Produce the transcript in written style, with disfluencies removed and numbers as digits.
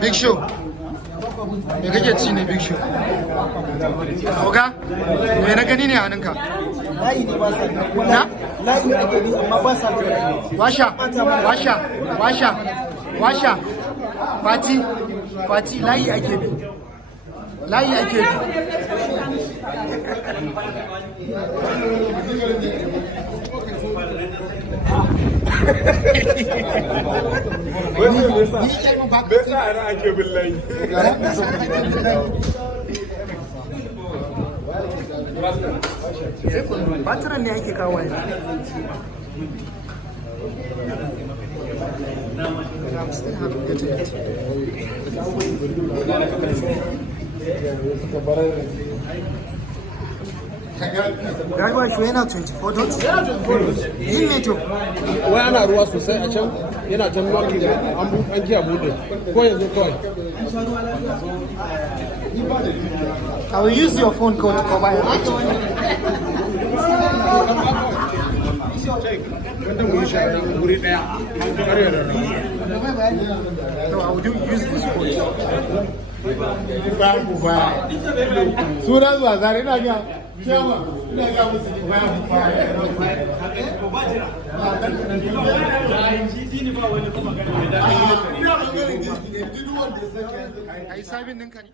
Big Show. Me kake ci ne Big Show? Oga? Me na gani ne a hannunka? Layi ne ba sa Na? layi ne ake yi amma ba sa Washa, washa, washa, washa. Fati, layi ake bi. Layi ake bi. Batiran ne ake kawo ne. Garba shi yana 24 dots. Yin ne to. Wai ana ruwa sosai a can yana can noki an kiya bude ko yanzu kawai. I will use your phone code to cover your picture. Wanda mu yi shara guri daya kare da No, I will use this phone. Sunan zuwa zare ina ga kiyama ina ga musu Ai sabin ɗinka ne.